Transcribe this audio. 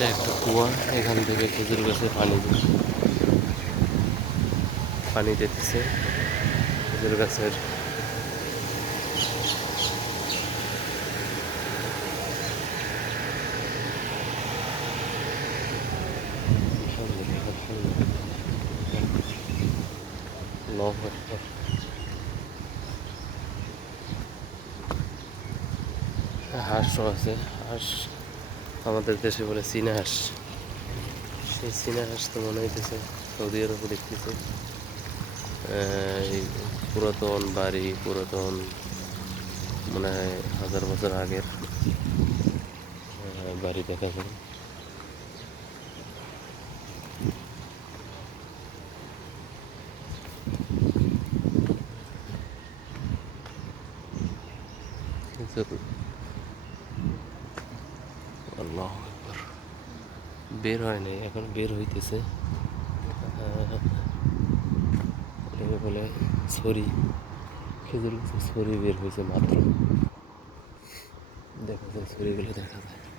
এটা একটা কুয়া, এখান থেকে খেজুর গাছে পানি দিতেছে খেজুর গাছের। হাঁসও আছে। হাঁস আমাদের দেশে বলে চীনা হাঁস। সেই চীনা হাঁস তো মনে হইতেছে সৌদি আরবে দেখতেছে। এই পুরাতন বাড়ি, পুরাতন মনে হয় 1000 বছর আগের বাড়ি দেখা যায়। আল্লাহু আকবার। বের হয় নাই, এখন বের হইতেছে। এটাকে বলে ছড়ি, খেজুর গাছের ছড়ি বের হয়েছে মাত্র। দেখা যায় ছড়িগুলো দেখা যায়।